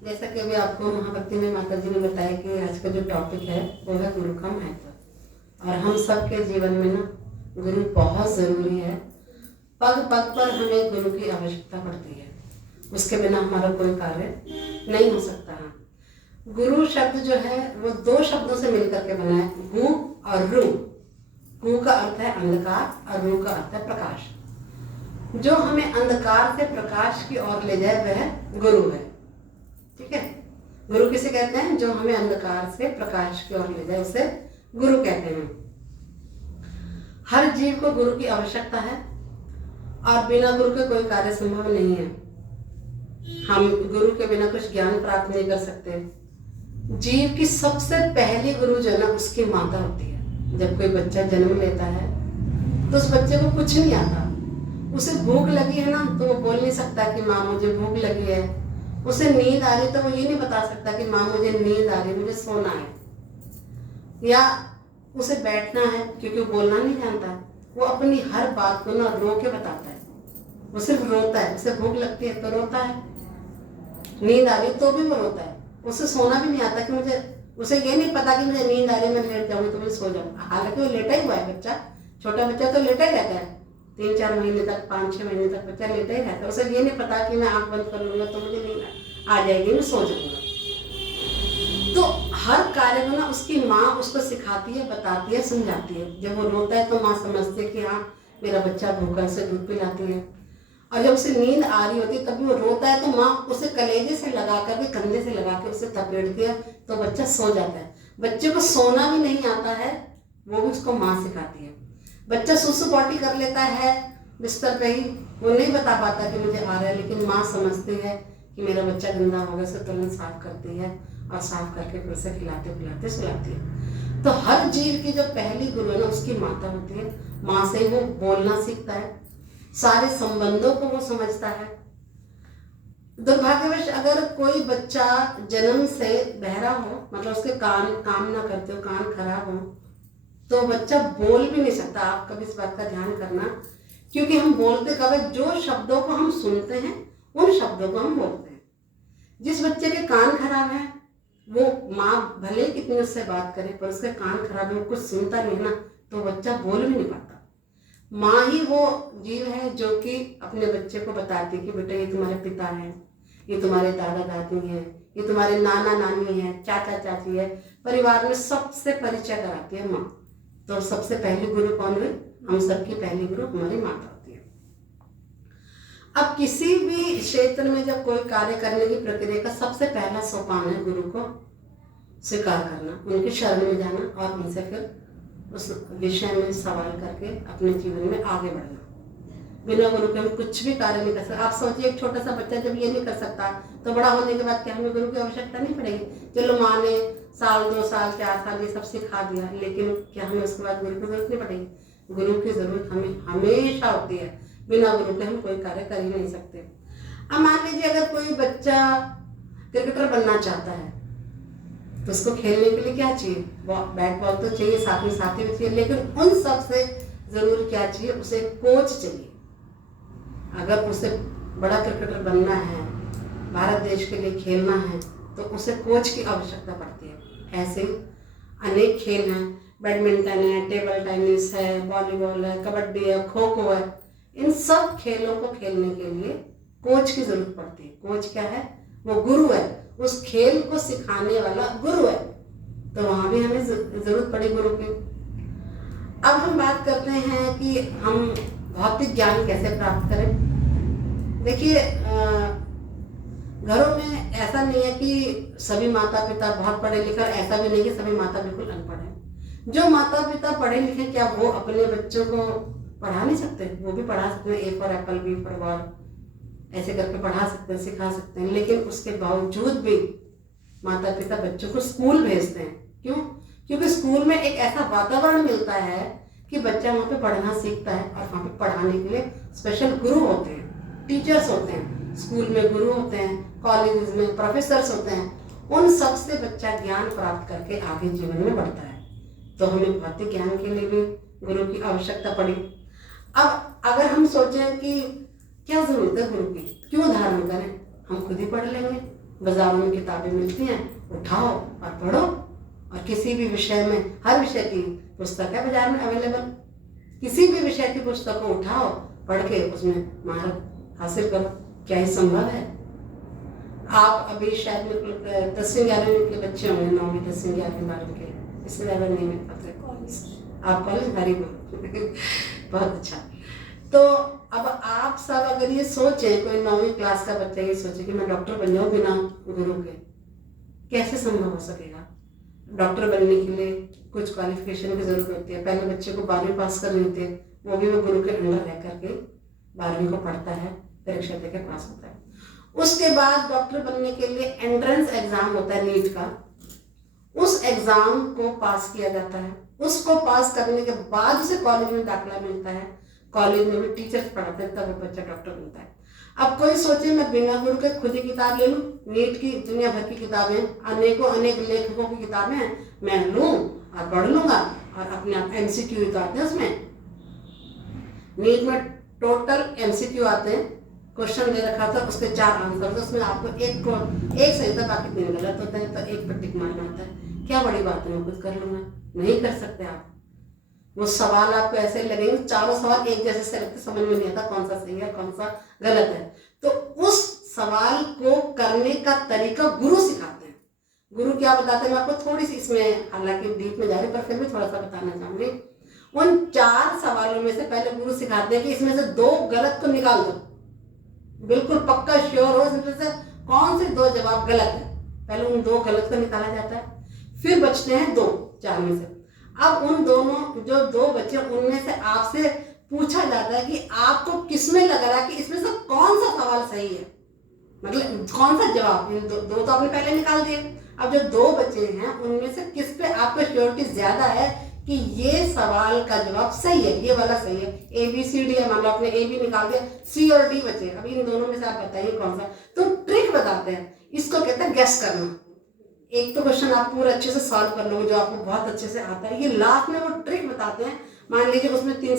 जैसा कि अभी आपको महाभक्ति में माता जी ने बताया कि आज का जो टॉपिक है वो है गुरु का महत्व। और हम सबके जीवन में ना गुरु बहुत ज़रूरी है। पग पग पर हमें गुरु की आवश्यकता पड़ती है, उसके बिना हमारा कोई कार्य नहीं हो सकता है। गुरु शब्द जो है वो दो शब्दों से मिलकर के बना है, गु और रू। गु का अर्थ है अंधकार और रू का अर्थ है प्रकाश। जो हमें अंधकार से प्रकाश की ओर ले जाए वह गुरु है। ठीक है, गुरु किसे कहते हैं? जो हमें अंधकार से प्रकाश की ओर ले जाए उसे गुरु कहते हैं। हर जीव को गुरु की आवश्यकता है और बिना गुरु के कोई कार्य संभव नहीं है। हम गुरु के बिना कुछ ज्ञान प्राप्त नहीं कर सकते। जीव की सबसे पहली गुरु जो है ना उसकी माता होती है। जब कोई बच्चा जन्म लेता है तो उस बच्चे को कुछ नहीं आता। उसे भूख लगी है ना तो वो बोल नहीं सकता कि माँ मुझे भूख लगी है। उसे नींद आ रही तो वो ये नहीं बता सकता कि माँ मुझे नींद आ रही, मुझे सोना है। या उसे बैठना है क्योंकि वो बोलना नहीं जानता। वो अपनी हर बात को ना रो के बताता है। वो सिर्फ रोता है। उसे भूख लगती है तो रोता है, नींद आ रही तो भी वो रोता है। उसे सोना भी नहीं आता कि उसे ये नहीं पता कि मुझे नींद आ रही है, मैं लेट जाऊंगी तो मुझे सो जाऊंगा। हालांकि वो लेटा ही हुआ है बच्चा, छोटा बच्चा तो लेटा ही रहता है। 3-4 महीने तक, 5-6 महीने तक बच्चा लेटा ही रहता है। उसे ये नहीं पता कि मैं आंख बंद कर लूंगा तो मुझे नींद आ जाएगी, मैं सो जाऊंगा। तो हर कार्य को ना उसकी माँ उसको सिखाती है, बताती है, समझाती है। जब वो रोता है तो माँ समझती है कि हाँ मेरा बच्चा भूखा, उसे दूध पिलाती है। और जब उसे नींद आ रही होती है तभी वो रोता है तो माँ उसे कलेजे से लगा करके, कंधे से लगा के उसे थपेड़ती है तो बच्चा सो जाता है। बच्चे को सोना भी नहीं आता है, वो भी उसको माँ सिखाती है। बच्चा सुसु पॉटी कर लेता है बिस्तर पे ही, वो नहीं बता पाता कि मुझे आ रहा है, लेकिन माँ समझती है कि मेरा बच्चा गंदा हो गया, उसे तुरंत साफ करती है और साफ करके फिर से खिलाते पिलाते सुलाती है। तो हर जीव की जो पहली गुरु है ना उसकी माता होती है। माँ से वो बोलना सीखता है, सारे संबंधों को वो समझता है। दुर्भाग्यवश अगर कोई बच्चा जन्म से बहरा हो, मतलब उसके कान काम ना करते हो, कान खराब हो, तो बच्चा बोल भी नहीं सकता। आप कभी इस बात का ध्यान करना, क्योंकि हम बोलते कब है? जो शब्दों को हम सुनते हैं उन शब्दों को हम बोलते हैं। जिस बच्चे के कान खराब है वो माँ भले कितनी उससे बात करे पर उसके कान खराब है, वो कुछ सुनता नहीं है ना, तो बच्चा बोल भी नहीं पाता। माँ ही वो जीव है जो कि अपने बच्चे को बताती है कि बेटा ये तुम्हारे पिता हैं, ये तुम्हारे दादा दादी हैं, ये तुम्हारे नाना नानी हैं, चाचा चाची है। परिवार में सबसे परिचय कराती है माँ। तो सबसे पहली गुरु कौन हुई? हम सबकी पहली गुरु हमारी माता होती है। अब किसी भी क्षेत्र में जब कोई कार्य करने की प्रक्रिया का सबसे पहला सोपान है गुरु को स्वीकार करना, उनकी शरण में जाना और उनसे फिर उस विषय में सवाल करके अपने जीवन में आगे बढ़ना। बिना गुरु के हम कुछ भी कार्य नहीं कर सकते। आप सोचिए एक छोटा सा बच्चा जब ये नहीं कर सकता तो बड़ा होने के बाद क्या हमें गुरु की आवश्यकता नहीं पड़ेगी? चलो माँ ने 1-2 साल 4 साल ये सब सिखा दिया, लेकिन क्या हमें उसके बाद गुरु की जरूरत नहीं पड़ेगी? गुरु की जरूरत हमें हमेशा होती है। बिना गुरु के हम कोई कार्य कर ही नहीं सकते। अब मान लीजिए अगर कोई बच्चा क्रिकेटर बनना चाहता है तो उसको खेलने के लिए क्या चाहिए? बैट बॉल तो चाहिए, साथ में साथी भी चाहिए, लेकिन उन सब से जरूर क्या चाहिए? उसे कोच चाहिए। अगर उसे बड़ा क्रिकेटर बनना है, भारत देश के लिए खेलना है, तो उसे कोच की आवश्यकता पड़ती है। ऐसे अनेक खेल हैं, बैडमिंटन है, टेबल टेनिस है, वॉलीबॉल है, कबड्डी है, खो खो है। इन सब खेलों को खेलने के लिए कोच की जरूरत पड़ती है। कोच क्या है? वो गुरु है, उस खेल को सिखाने वाला गुरु है। तो वहां भी हमें जरूरत पड़ी गुरु की। अब हम बात करते हैं कि हम भौतिक ज्ञान कैसे प्राप्त करें। देखिए घरों में ऐसा नहीं है कि सभी माता पिता बहुत पढ़े लिखे, ऐसा भी नहीं कि सभी माता बिल्कुल अनपढ़ हैं। जो माता पिता पढ़े लिखे क्या वो अपने बच्चों को पढ़ा नहीं सकते? वो भी पढ़ा सकते हैं। A for apple, B for ball, ऐसे करके पढ़ा सकते हैं, सिखा सकते हैं। लेकिन उसके बावजूद भी माता पिता बच्चों को स्कूल भेजते हैं। क्यों? क्योंकि स्कूल में एक ऐसा वातावरण मिलता है कि बच्चा वहाँ पे पढ़ना सीखता है और वहाँ पे पढ़ाने के लिए स्पेशल गुरु होते हैं, टीचर्स होते हैं। स्कूल में गुरु होते हैं, कॉलेज में प्रोफेसर्स होते हैं। उन सब से बच्चा ज्ञान प्राप्त करके आगे जीवन में बढ़ता है। तो हमें भौतिक ज्ञान के लिए भी गुरु की आवश्यकता पड़ी। अब अगर हम सोचें कि क्या जरूरत है गुरु की, क्यों धारण करें? हम खुद ही पढ़ लेंगे। बाजारों में किताबें मिलती हैं, उठाओ और पढ़ो। और किसी भी विषय में, हर विषय की पुस्तक है बाजार में अवेलेबल, किसी भी विषय की पुस्तक को उठाओ, पढ़ के उसमें महारत हासिल करो। क्या ये संभव है? आप अभी शायद 10वीं 11वीं के बच्चे होंगे, 9वीं 10वीं 11वीं 12वीं के, इससे ज़्यादा नहीं मिल पाते। आप कॉलेज हरी बहुत अच्छा। तो अब आप सब अगर ये सोचे, कोई 9वीं क्लास का बच्चा ये सोचे कि मैं डॉक्टर बन जाऊँ बिना गुरु के, कैसे संभव हो सकेगा? डॉक्टर बनने के लिए कुछ क्वालिफिकेशन की जरूरत होती है। पहले बच्चे को 12वीं पास करनी होती है, वो भी वो गुरु के अंडर रह करके 12वीं को पढ़ता है, परीक्षा देकर पास होता है। उसके बाद डॉक्टर बनने के लिए एंट्रेंस एग्जाम होता है नीट का, उस एग्जाम को पास किया जाता है। उसको पास करने के बाद उसे कॉलेज में दाखिला मिलता है, कॉलेज में भी टीचर्स पढ़ाते हैं, तब वो बच्चा डॉक्टर बनता है। अब कोई सोचे मैं बिना गुरु के खुद ही किताब ले लूं, नीट की दुनिया भर की किताबें, अनेक लेखकों की किताबें मैं लूं और पढ़ लूंगा और अपने आप MCQ उतारते हैं। उसमें नीट में टोटल MCQ आते हैं, क्वेश्चन दे रखा था, उसके 4 आंसर थे, उसमें आपको एक सही था, बाकी 3 गलत होते हैं, तो एक पर टिक मारना होता है। क्या बड़ी बात है, मैं खुद कर लूंगा? नहीं कर सकते आप। वो सवाल आपको ऐसे लगेंगे, चारों सवाल एक जैसे से लगते, समझ में नहीं आता कौन सा सही है कौन सा गलत है। तो उस सवाल को करने का तरीका गुरु सिखाते हैं। गुरु क्या बताते हैं, मैं आपको थोड़ी सी इसमें, हालांकि डीप में जा रही पर फिर भी थोड़ा सा बताना चाहूंगी। उन 4 सवालों में से पहले गुरु सिखाते हैं कि इसमें से 2 गलत को निकाल दो, बिल्कुल पक्का श्योर हो इसमें से कौन से 2 जवाब गलत है। पहले उन 2 गलत को निकाला जाता है, फिर बचते हैं 2 4 में से। अब उन दोनों जो 2 बचे, उनमें से आपसे पूछा जाता है कि आपको किसमें लग रहा है कि इसमें से कौन सा सवाल सही है, मतलब कौन सा जवाब। इन 2 तो आपने पहले निकाल दिए, अब जो 2 बचे हैं उनमें से किस पे आपको श्योरिटी ज्यादा है कि ये सवाल का जवाब सही है, ये वाला सही है। ABCD है, मान लो आपने A भी निकाल दिया, C और D बचे, अभी इन दोनों में से आप बताइए कौन सा। तो ट्रिक बताते हैं, इसको कहते हैं गेस करना। एक तो क्वेश्चन आप पूरा अच्छे से सॉल्व कर लोगे जो आपको बहुत अच्छे से आता है, ये लास्ट में वो ट्रिक बताते हैं। मान लीजिए उसमें 90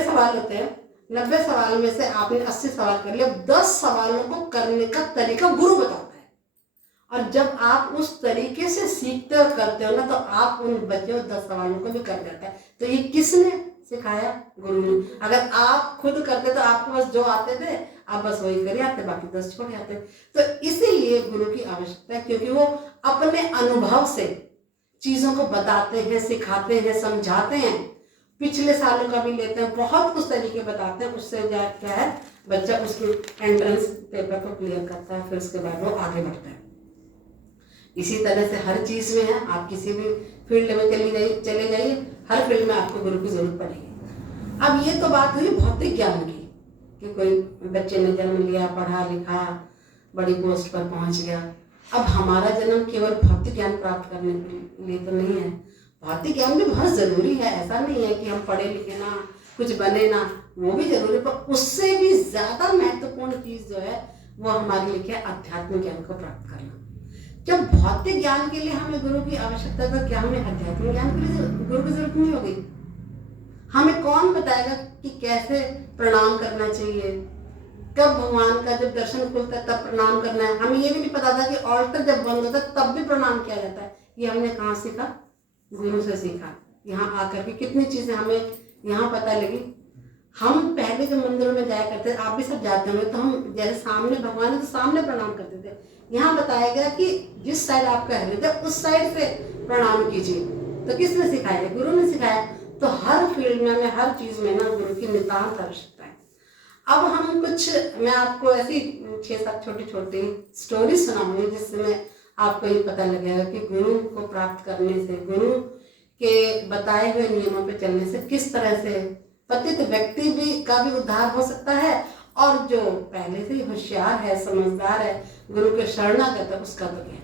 सवाल होते हैं, 90 सवाल में से आपने 80 सवाल कर लिया, 10 सवालों को करने का तरीका गुरु बताता है। और जब आप उस तरीके से सीखते और करते हो ना, तो आप उन बचे 10 सवालों को भी कर जाता है। तो ये किसने सिखाया? गुरु ने। अगर आप खुद करते तो आपको बस जो आते थे आप बस वही कर आते, बाकी 10 छोड़ जाते। तो इसीलिए गुरु की आवश्यकता है, क्योंकि वो अपने अनुभव से चीजों को बताते हैं, सिखाते हैं, समझाते हैं। पिछले सालों का भी लेते हैं, बहुत कुछ तरीके बताते हैं। उससे क्या है, बच्चा उसके एंट्रेंस पेपर को क्लियर करता है, फिर उसके बाद वो आगे बढ़ता है। इसी तरह से हर चीज में है, आप किसी भी फील्ड में चले जाइए, हर फील्ड में आपको गुरु की जरूरत पड़ेगी। अब ये तो बात हुई भौतिक ज्ञान की, कि कोई बच्चे ने जन्म लिया, पढ़ा लिखा, बड़ी पोस्ट पर पहुंच गया। अब हमारा जन्म केवल भौतिक ज्ञान प्राप्त करने के लिए तो नहीं है, भौतिक ज्ञान भी बहुत जरूरी है। ऐसा नहीं है कि हम पढ़े लिखे ना, कुछ बने ना, वो भी जरूरी, पर उससे भी ज्यादा महत्वपूर्ण चीज जो है वो हमारे लिए आध्यात्मिक ज्ञान को प्राप्त करना। जब भौतिक ज्ञान के लिए हमें गुरु की आवश्यकता है, तो क्या हमें आध्यात्मिक ज्ञान के लिए गुरु की जरूरत नहीं होगी? हमें कौन बताएगा कि कैसे प्रणाम करना चाहिए, कब भगवान का जब दर्शन खुलता है तब प्रणाम करना है? हमें ये भी नहीं पता था कि ऑल्टर जब बंद होता है तब भी प्रणाम किया जाता है। ये हमने कहाँ सीखा? गुरु से सीखा। यहाँ आकर के कितनी चीजें हमें यहाँ पता लगी। हम पहले जो मंदिरों में जाया करते थे, आप भी सब जाते होंगे, तो हम जैसे सामने भगवान है तो सामने प्रणाम करते थे। यहाँ बताया गया कि जिस साइड आपका हृदय है उस साइड से प्रणाम कीजिए। तो किसने सिखाया? गुरु ने सिखाया। तो हर फील्ड में, हमें हर चीज में ना गुरु की नितांत आवश्यकता है। अब हम मैं आपको ऐसी 6-7 छोटी छोटी स्टोरी सुनाऊंगी, जिसमें आपको ये पता लगेगा कि गुरु को प्राप्त करने से, गुरु के बताए हुए नियमों पे चलने से किस तरह से पतित व्यक्ति का भी उद्धार हो सकता है, और जो पहले से ही होशियार है, समझदार है, गुरु के शरणागत है, उसका तो क्या।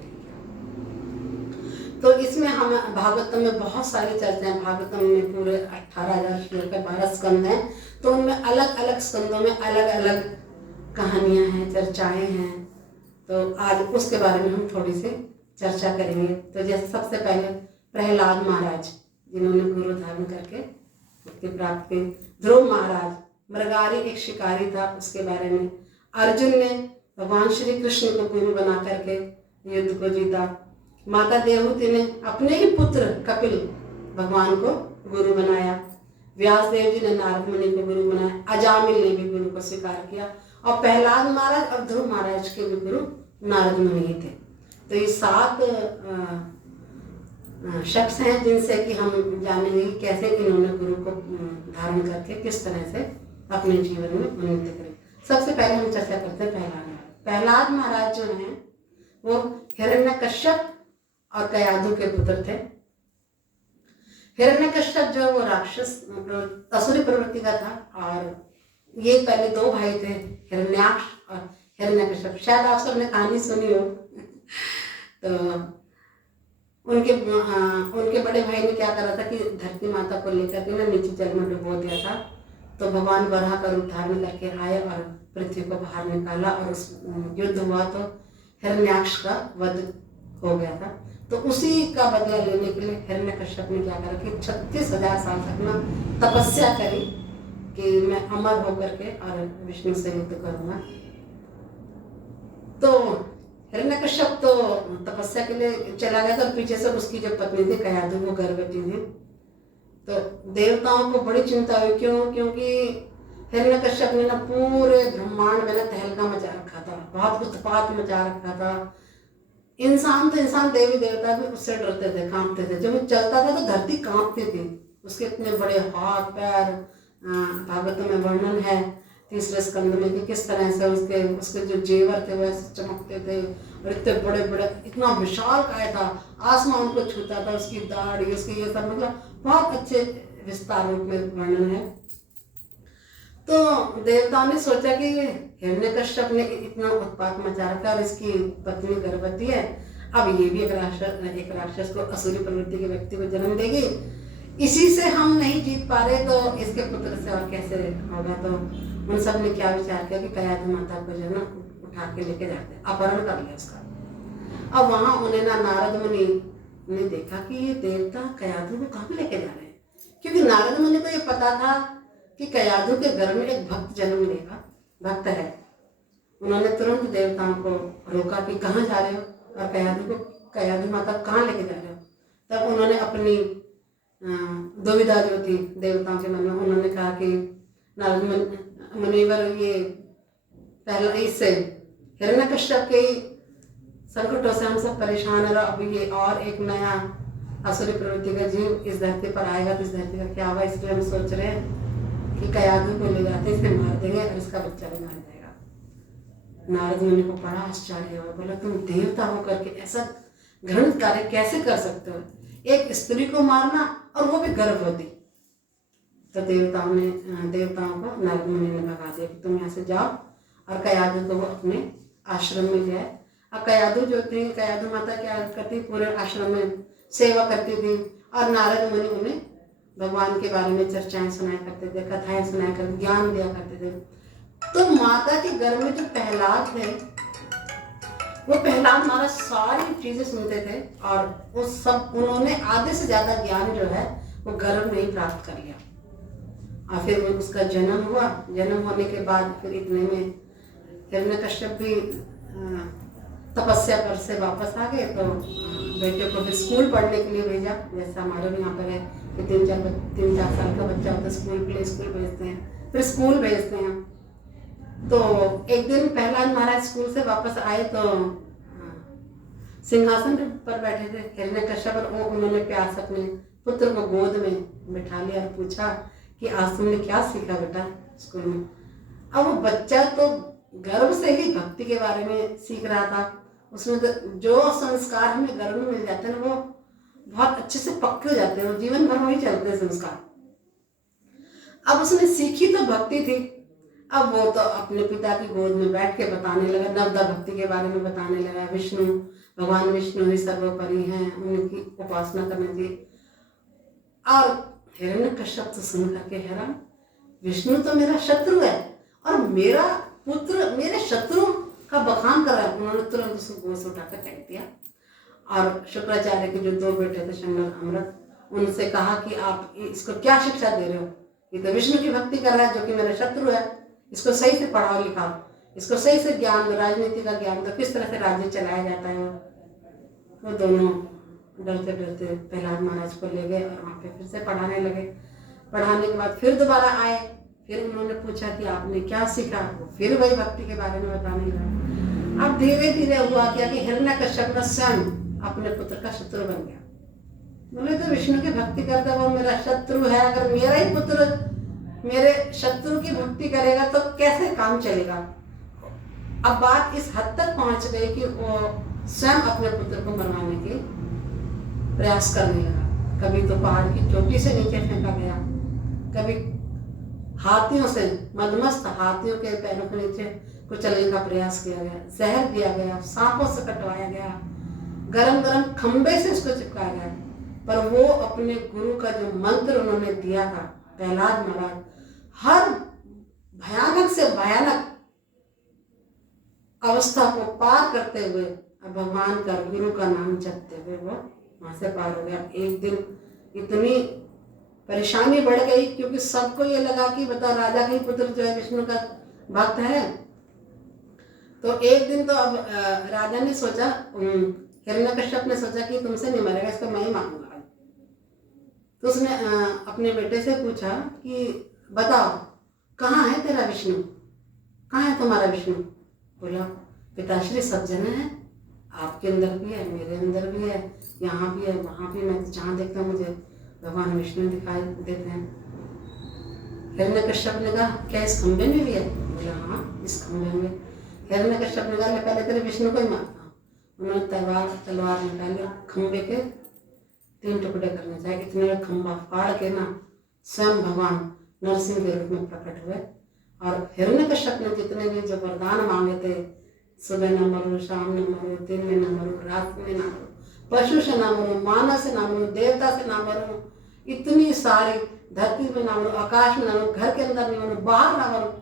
तो इसमें हम भागवतम में बहुत सारी चर्चाएं, भागवतम में पूरे 18,000 श्लोक है, 12 स्कंद हैं। तो उनमें अलग अलग स्कंदों में अलग अलग कहानियां हैं, चर्चाएं हैं। तो आज उसके बारे में हम थोड़ी सी चर्चा करेंगे। तो जैसे सबसे पहले प्रहलाद महाराज, जिन्होंने गुरु धारण करके मुक्ति प्राप्त की। ध्रुव महाराज, मृगारी एक शिकारी था, उसके बारे में। अर्जुन ने भगवान श्री कृष्ण को गुरु बना करके युद्ध को जीता। माता देवहूति ने अपने ही पुत्र कपिल भगवान को गुरु बनाया। व्यास देव जी ने नारद मुनि को गुरु बनाया। अजामिल ने भी गुरु को स्वीकार किया और प्रहलाद महाराज और ध्रुव महाराज के भी गुरु नारद मुनि ही थे। तो ये 7 शख्स हैं जिनसे कि हम जानेंगे कि कैसे इन्होंने गुरु को धारण करके किस तरह से अपने जीवन में उन्नति करी। सबसे पहले हम चर्चा करते हैं प्रहलाद महाराज। प्रहलाद महाराज जो हैं वो हिरण्यकश्यप और कयाधु के पुत्र थे। हिरण्यकश्यप जो वो राक्षस असुरी प्रवृत्ति का था और ये पहले 2 भाई थे, हिरण्याक्ष और हिरण्यकश्यप। शायद आप सबने कहानी सुनी हो। तो उनके बड़े भाई ने क्या करा था कि धरती माता को लेकर के ना नीचे जल में डुबो दिया था। तो भगवान वराह का रूप धारण करके आए और पृथ्वी को बाहर निकाला और उस युद्ध हुआ तो हिरण्याक्ष का वध हो गया था। तो उसी का बदला लेने के लिए हिरण्यकश्यप ने क्या करा कि 36,000 साल तक ना तपस्या करी कि मैं अमर होकर के और विष्णु से युद्ध करूंगा। तो हिरण्यकश्यप तो तपस्या के लिए चला गया था। पीछे से उसकी जो पत्नी थी कयाधु वो गर्भवती थी। तो देवताओं को बड़ी चिंता हुई। क्योंकि हिरण्यकश्यप ने ना पूरे ब्रह्मांड में ना तहलका मचा रखा था, बहुत उत्पात मचा रखा था। इंसान तो इंसान, देवी देवता भी उससे डरते थे, कांपते थे। जब वो चलता था तो धरती कांपती थी। उसके इतने बड़े हाथ पैर, भागवत में वर्णन है 3रे स्कंद में कि किस तरह से उसके जो जेवर थे वो ऐसे चमकते थे और इतने बड़े बड़े, इतना विशाल काय था, आसमान को छूता था। उसकी दाढ़ी, उसकी ये सब, मतलब बहुत अच्छे विस्तार रूप में वर्णन है। तो देवताओं ने सोचा कि हिरण्यकश्यप ने इतना उत्पात मचा रखा और इसकी पत्नी गर्भवती है, अब ये भी एक राक्षस को, असुरी प्रवृत्ति के व्यक्ति को जन्म देगी। इसी से हम नहीं जीत पा रहे तो इसके पुत्र से और कैसे होगा। तो उन सब ने क्या विचार किया कि कयाधु माता को जो है ना उठा के लेके जाते हैं, अपहरण कर लिया उसका। अब वहां उन्हें ना नारद मुनि ने देखा कि ये देवता कयाधु को कहाँ लेके जा रहे हैं, क्योंकि नारद मुनि को ये पता था कि कयाधु के घर में एक भक्त जन्म लेगा, भक्त है। उन्होंने तुरंत देवताओं को रोका कि कहाँ जा रहे हो और कयाधु माता कहाँ लेके जा रहे हो। तब उन्होंने अपनी दुविधा जो थी देवताओं के मन में, उन्होंने कहा कि नारद मुनिवर, ये पहला इससे हिरण्यकश्यप के संकटों से हम सब परेशान है। अब ये और एक नया असुरी प्रवृत्ति का जीव इस धरती पर आएगा तो इस धरती का क्या होगा। इसलिए हम सोच रहे हैं कि कयाधु को ले जाते, इसे मार देंगे और इसका बच्चा भी मार जाएगा। नारद मुनि को बड़ा आश्चर्य हुआ, बोला तुम देवता होकर के ऐसा घृणित कार्य कैसे कर सकते हो, एक स्त्री को मारना और वो भी गर्भवती। तो देवताओं को नारद मुनि ने भगा दिया कि तुम यहाँ से जाओ और कयाधु को वो अपने आश्रम में ले आए। अब कयाधु जो थी, कयाधु माता क्या करती, पूरे आश्रम में सेवा करती थी और नारद मुनि उन्हें भगवान के बारे में चर्चाएं सुनाया करते थे, कथाएं सुनाया करते, ज्ञान दिया करते थे। तो माता के गर्भ में जो प्रहलाद थे, वो प्रहलाद महाराज सारी चीजें सुनते थे और वो सब, उन्होंने आधे से ज्यादा ज्ञान जो है वो गर्भ में ही प्राप्त कर लिया। और फिर उसका जन्म हुआ। जन्म होने के बाद फिर इतने में हिरण्यकश्यप भी तपस्या पर से वापस आ गए। तो बेटे को फिर स्कूल पढ़ने के लिए भेजा, जैसा हमारे भी यहाँ पर है कि 3-4 साल का बच्चा होता है, स्कूल भेजते हैं, फिर स्कूल भेजते हैं। तो एक दिन प्रहलाद महाराज स्कूल से वापस आए तो सिंहासन पर बैठे थे हिरण्यकश्यप, और उन्होंने प्यार से अपने पुत्र को गोद में बिठा लिया और पूछा कि आज तुमने क्या सीखा बेटा स्कूल में। अब वो बच्चा तो गर्भ से ही भक्ति के बारे में सीख रहा था। उसमें तो जो संस्कार हमें गर्भ में मिल जाते हैं ना, वो बहुत अच्छे से पक्के हो जाते हैं, जीवन भर वही चलते हैं संस्कार। अब उसने सीखी तो भक्ति थी। अब वो तो अपने पिता की गोद में बैठ के बताने लगा, नवदा भक्ति के बारे में बताने लगा। भगवान विष्णु ही सर्वोपरि हैं, उनकी उपासना करनी चाहिए। और हिरण्यकश्यप तो सुन करके हैरान, विष्णु तो मेरा शत्रु है और मेरा पुत्र मेरे शत्रु का बखान कर रहा है। उन्होंने तुरंत उसको गोद से उठाकर फेंक दिया और शुक्राचार्य के जो 2 बेटे थे, शंकर अमृत, उनसे कहा कि आप इसको क्या शिक्षा दे रहे हो, ये तो विष्णु की भक्ति कर रहा है जो कि मेरा शत्रु है, इसको सही से पढ़ाओ लिखाओ, इसको सही से ज्ञान दो, राजनीति का ज्ञान दो, किस तरह से राज्य चलाया जाता है। वो दोनों डरते डरते प्रहलाद महाराज को ले गए और वहाँ पे फिर से पढ़ाने लगे। पढ़ाने के बाद फिर दोबारा आए, फिर उन्होंने पूछा कि आपने क्या सीखा, फिर वही भक्ति के बारे में बताने लगा। अब धीरे धीरे हुआ क्या कि हिरण्यकश्यप स्वयं अपने पुत्र का शत्रु बन गया। बोले तो विष्णु की भक्ति करता वो मेरा शत्रु है, अगर मेरा ही पुत्र मेरे शत्रु की भक्ति करेगा तो कैसे काम चलेगा। अब बात इस हद तक पहुंच गई कि वो स्वयं अपने पुत्र को मरवाने के प्रयास करने लगा। कभी तो पहाड़ की चोटी से नीचे फेंका गया, कभी हाथियों से, मदमस्त हाथियों के पैरों के नीचे कुचलने का प्रयास किया गया, जहर दिया गया, सांपों से कटवाया गया, गरम गरम खंबे से उसको चिपकाया गया। पर वो अपने गुरु का जो मंत्र उन्होंने दिया था, प्रहलाद महाराज हर भयानक से भयानक अवस्था को पार करते हुए भगवान का, गुरु का नाम जपते हुए वो वहां से पार हो गया। एक दिन इतनी परेशानी बढ़ गई क्योंकि सबको ये लगा कि बता राजा का ही पुत्र जो है विष्णु का भक्त है। तो एक दिन तो अब राजा ने सोचा, हिरण्यकश्यप ने सोचा कि तुमसे नहीं मरेगा, इसको मैं ही मारूंगा। तो उसने अपने बेटे से पूछा कि बताओ कहाँ है तेरा विष्णु, कहाँ है तुम्हारा विष्णु। बोला पिताश्री सब जगह है, आपके अंदर भी है, मेरे अंदर भी है, यहाँ भी है, वहाँ भी। मैं जहाँ देखता हूँ मुझे भगवान विष्णु दिखाई देते हैं। हिरण्यकश्यप ने कहा क्या इस खंबे में भी है। बोला हाँ इस खंबे में। हिरण्यकश्यप ने कहा पहले तेरे विष्णु को ही मारता हूँ। उन्होंने तलवार निकाली, खंबे के 3 टुकड़े करने चाहिए। इतने में खंबा फाड़ के ना स्वयं भगवान नरसिंह के रूप में प्रकट हुए। और हिरण्यकश्यप ने जितने भी जो वरदान मांगे थे, सुबह न मरो, शाम न मरो, दिन में न मरो, रात में न मरो, पशु से ना मरो, मानव से ना मरो, देवता से ना मरो, इतनी सारी, धरती में ना मरो, आकाश में ना मरो, घर के अंदर नहीं मरो, बाहर ना मरो,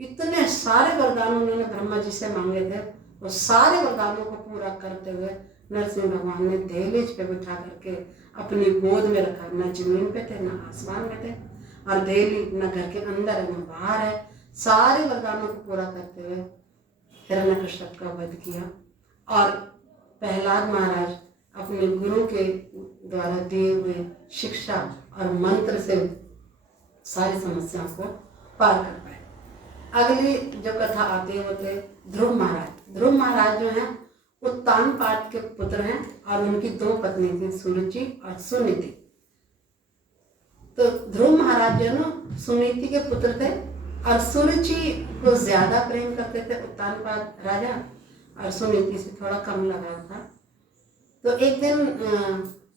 इतने सारे वरदान उन्होंने ब्रह्मा जी से मांगे थे। वो सारे वरदानों को पूरा करते हुए नरसिंह भगवान ने दहलीज पे बिठा करके अपनी गोद में रखा। न जमीन पे थे, न आसमान में थे, और दहली न घर के अंदर है न बाहर है। सारे वरदानों को पूरा करते हुए हिरण्यकश्यप का वध किया। और प्रहलाद महाराज अपने गुरु के द्वारा दिए हुए शिक्षा और मंत्र से सारी समस्याओं को पार कर पाए। अगली जो कथा आती है वो थे ध्रुव महाराज। ध्रुव महाराज जो हैं उत्तानपाद के पुत्र हैं और उनकी 2 पत्नी थी, सुरुचि और सुनीति। तो ध्रुव महाराज जो ना सुनीति के पुत्र थे और सुरुचि को ज्यादा प्रेम करते थे उत्तानपाद राजा, और सुनीति से थोड़ा कम लगाव था। तो एक दिन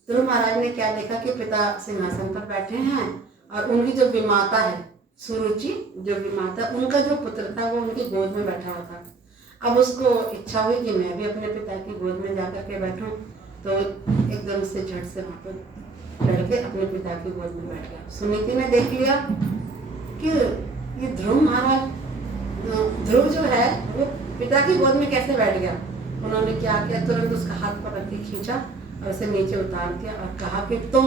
ध्रुव महाराज ने क्या देखा कि पिता सिंहासन पर बैठे हैं और उनकी जो विमाता है सुरुचि, जो विमाता, उनका जो पुत्र था वो उनकी गोद में बैठा हुआ था। अब उसको इच्छा हुई कि मैं भी अपने पिता की गोद में जाकर के बैठूं, तो एकदम से झट से वहाँ पर चढ़ के अपने पिता की गोद में बैठ गया। सुनीति ने देख लिया कि ये ध्रुव महाराज, ध्रुव जो है वो पिता की गोद में कैसे बैठ गया। उन्होंने क्या किया, तुरंत उसका हाथ पकड़ के खींचा और उसे नीचे उतार दिया और कहा कि तुम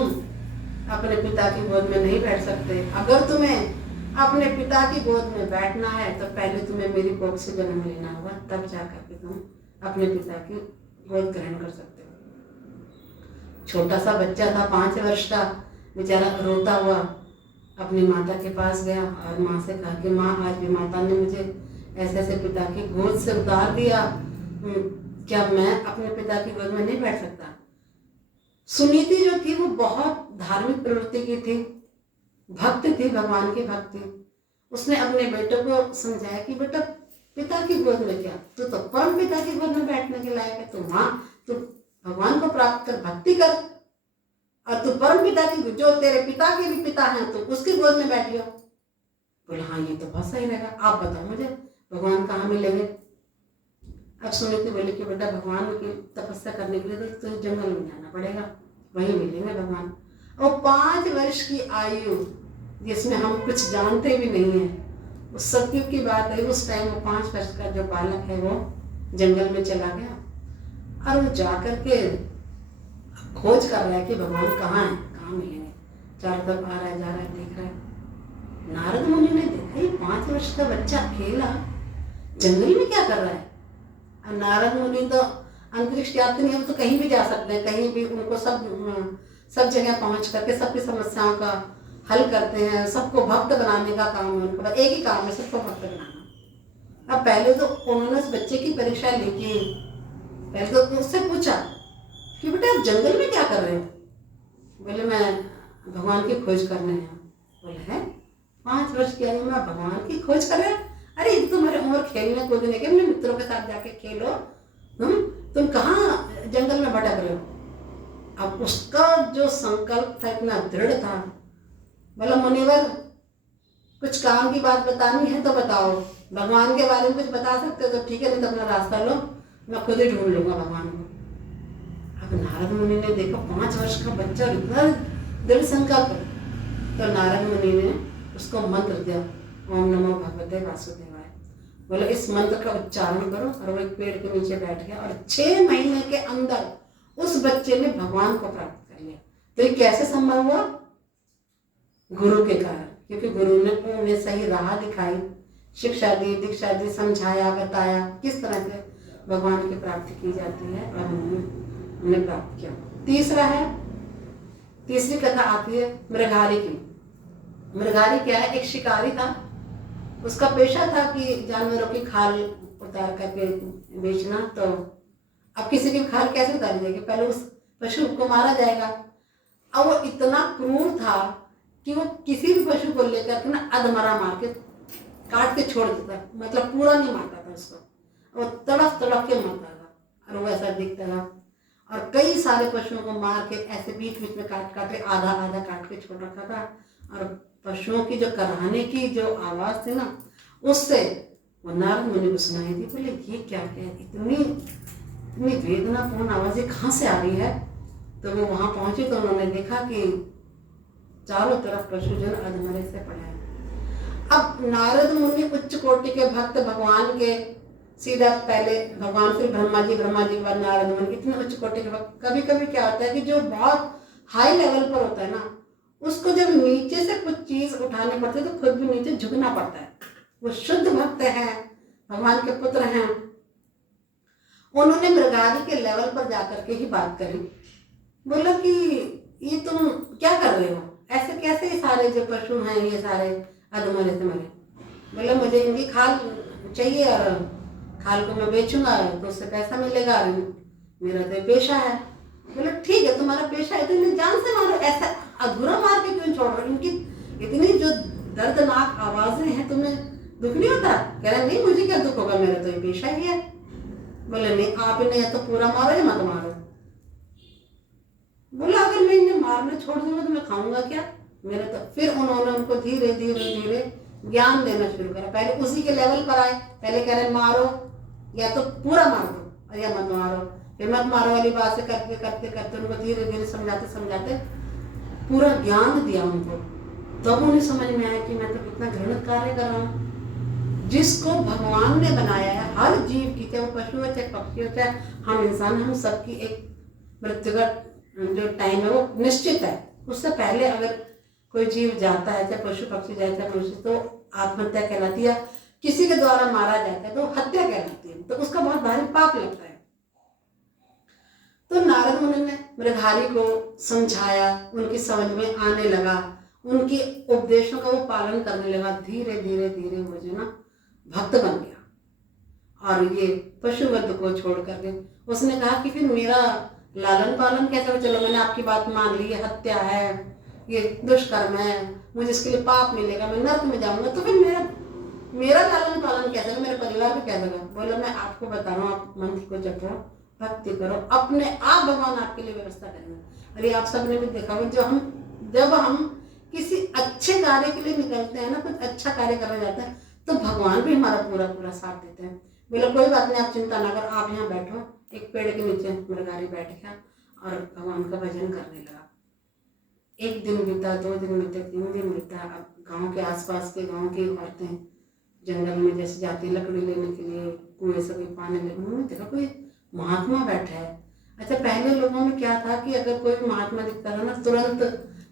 अपने पिता की गोद में नहीं बैठ सकते। अगर तुम्हें अपने पिता की गोद में बैठना है तो पहले तुम्हें मेरी कोख से जन्म लेना होगा, तब जाकर के तुम अपने पिता की गोद ग्रहण कर सकते हो। छोटा सा बच्चा था, 5 वर्ष का, बेचारा रोता हुआ अपनी माता के पास गया और माँ से कहा कि माँ आज भी माता ने मुझे ऐसे ऐसे पिता की गोद से उतार दिया, क्या मैं अपने पिता की गोद में नहीं बैठ सकता। सुनीति जो थी वो बहुत धार्मिक प्रवृत्ति की थी, भक्त थी, भगवान की भक्ति। उसने अपने बेटे को समझाया कि बेटा पिता की गोद में क्या, तू तो परम पिता की गोद में बैठने के लायक है, तू माँ, तू भगवान को प्राप्त कर, भक्ति कर, और तू परम पिता की, जो तेरे पिता के भी पिता हैं, तो उसकी गोद में बैठियो। बोले हाँ ये तो बहुत सही रहेगा, आप बताओ मुझे भगवान कहाँ मिलेंगे। अब सुनीति बोली कि बेटा भगवान की तपस्या करने के लिए तो तुझे जंगल में जाना पड़ेगा, वहीं मिलेंगे भगवान। और 5 वर्ष की आयु जिसमें हम कुछ जानते भी नहीं है, उस सतयुग की बात है। उस टाइम वो 5 वर्ष का जो बालक है वो जंगल में चला गया और वो जाकर के खोज कर रहा है कि भगवान कहाँ है, कहाँ मिलेंगे। चारों तरफ आ रहा है, जा रहा है, देख रहा है। नारद मुनि ने देखा ये 5 वर्ष का बच्चा अकेला जंगल में क्या कर रहा है? और नारद मुनि तो अंतरिक्ष यात्री नहीं, हम तो कहीं भी जा सकते हैं, कहीं भी उनको सब जगह पहुंच करके सबकी समस्याओं का हल करते हैं, सबको भक्त बनाने का काम है उनका, एक ही काम है, सबको भक्त बनाना। अब पहले तो उन्होंने उस बच्चे की परीक्षा ली कि पहले तो उससे पूछा कि बेटा आप जंगल में क्या कर रहे हो? बोले मैं भगवान की खोज करने हैं। बोले है 5 वर्ष की आयु में भगवान की खोज कर रहे हैं? अरे ये तुम्हारी उम्र खेलने कूदने के, अपने मित्रों के साथ जाके खेलो, तुम कहाँ जंगल में भटक रहे हो? अब उसका जो संकल्प था इतना दृढ़ था। बोला मुनिवर कुछ काम की बात बतानी है तो बताओ, भगवान के बारे में कुछ बता सकते हो तो ठीक है, नहीं तो अपना रास्ता लो, मैं खुद ही ढूंढ लूंगा भगवान को। अब नारद मुनि ने देखा 5 वर्ष का बच्चा और इतना दृढ़ संकल्प, तो नारद मुनि ने उसको मंत्र दिया, ओम नमो भगवते वासुदेवाय। बोले इस मंत्र का उच्चारण करो, और वो एक पेड़ के नीचे बैठ गया और 6 महीने के अंदर उस बच्चे ने भगवान को प्राप्त कर लिया। तो ये कैसे संभव हुआ? गुरु के कारण, क्योंकि गुरु ने उन्हें सही राह दिखाई, शिक्षा दी, दीक्षा दी, समझाया, बताया किस तरह से भगवान की प्राप्ति की जाती है, और उन्हें प्राप्त किया। तीसरा है, तीसरी कथा आती है मृगहारी की। मृगहारी क्या है? एक शिकारी था, उसका पेशा था कि जानवरों की खाल उतार करके बेचना। तो अब किसी की खाल कैसे उतारी जाएगी? पहले उस पशु को मारा जाएगा। अब वो इतना क्रूर था कि वो किसी भी पशु को लेकर के ना अधमरा मार के काट के छोड़ देता, मतलब पूरा नहीं मारता था उसको, वो तड़प तड़प के मरता था, और वो ऐसा दिखता था। और कई सारे पशुओं को मार के ऐसे बीच बीच में काट काट के आधा आधा काट के छोड़ रखा था। और पशुओं की जो कराहने की जो आवाज़ थी ना, उससे वो नारद मुनि को सुनाई थी। बोले ये क्या क्या है, इतनी वेदनापूर्ण आवाज़ कहाँ से आ रही है? तो वो वहाँ पहुँचे तो उन्होंने देखा कि चारों तरफ पशुजन अधमरे से पड़े हैं। अब नारद मुनि उच्च कोटि के भक्त भगवान के, सीधा पहले भगवान फिर ब्रह्मा जी के बाद नारद मुनि, इतने उच्च कोटि के भक्त। कभी कभी क्या होता है कि जो बहुत हाई लेवल पर होता है ना, उसको जब नीचे से कुछ चीज उठानी पड़ती है तो खुद भी नीचे झुकना पड़ता है। वो शुद्ध भक्त हैं, भगवान के पुत्र हैं, उन्होंने मृगहारी के लेवल पर जाकर के ही बात करी। बोला कि ये तुम क्या कर रहे हो, ऐसे कैसे ये सारे जो पशु हैं ये सारे अधमरे से मरे? बोला मुझे इनकी खाल चाहिए और खाल को मैं बेचूंगा तो उससे पैसा मिलेगा, मेरा तो पेशा है। बोला ठीक है तुम्हारा पेशा है तो इन्हें जान से मारो, ऐसा अधूरा मार के क्यों छोड़ रहे हो? इनकी इतनी जो दर्दनाक आवाजें हैं, तुम्हें दुख नहीं होता? कह रहे नहीं मुझे क्या दुख होगा, मेरा तो ये पेशा ही है। बोले नहीं आप इन्हें या तो पूरा मारो या मत मारो। बोला अगर मैं इन्हें मारना छोड़ दूंगा तो मैं खाऊंगा क्या? मेरे तो फिर उन्होंने उनको धीरे धीरे धीरे ज्ञान देना शुरू करा। पहले उसी के लेवल पर आए, पहले कह रहे मारो या तो पूरा मार दो और या मत मारो, फिर मत मारो वाली बात से करते करते करते उनको धीरे धीरे समझाते समझाते पूरा ज्ञान दिया उनको। तब उन्हें समझ में आया कि मैं तो कितना घृणित कार्य कर रहा हूँ। जिसको भगवान ने बनाया है, हर जीव की, चाहे वो पशु हो चाहे पक्षी हो चाहे हम इंसान, हम सबकी एक मृत्युगत जो टाइम है वो निश्चित है। उससे पहले अगर कोई जीव जाता है, चाहे पशु पक्षी जाए चाहे मनुष्य, तो आत्महत्या कहलाती है, किसी के द्वारा मारा जाता है तो हत्या कहलाती है, तो उसका बहुत भारी पाप लगता है। तो नारद मुनि ने मृगहारी को समझाया, उनकी समझ में आने लगा, उनकी उपदेशों का वो पालन करने लगा। धीरे धीरे धीरे वो जो ना भक्त बन गया और ये पशुवध को छोड़ करके उसने कहा कि फिर मेरा लालन पालन कैसे हो? चलो मैंने आपकी बात मान ली, ये हत्या है, ये दुष्कर्म है, मुझे इसके लिए पाप मिलेगा, मैं नर्क में जाऊंगा, तो फिर मेरा लालन पालन कैसे होगा, मेरे परिवार को कैसे होगा? बोला मैं आपको बता रहा हूँ, आप मंत्र को जपो, भक्ति करो, अपने आप भगवान आपके लिए व्यवस्था करेंगे। अरे आप सबने भी देखा होगा जब हम किसी अच्छे कार्य के लिए निकलते हैं ना, कुछ अच्छा कार्य करने जाते हैं तो भगवान भी हमारा पूरा पूरा साथ देते हैं। बोले कोई बात नहीं, आप चिंता ना करो, आप यहाँ बैठो। एक पेड़ के नीचे मृगहारी बैठ गया और भगवान का भजन करने लगा। 1 दिन बीता, 2 दिन बीते, 3 दिन बीता। अब गांव के आसपास के गांव की औरतें जंगल में जैसे जाती लकड़ी लेने के लिए, कुएं से कोई पानी लेने, उन्होंने देखा कोई महात्मा बैठा है। अच्छा पहले लोगों में क्या था कि अगर कोई महात्मा दिखता था ना, तुरंत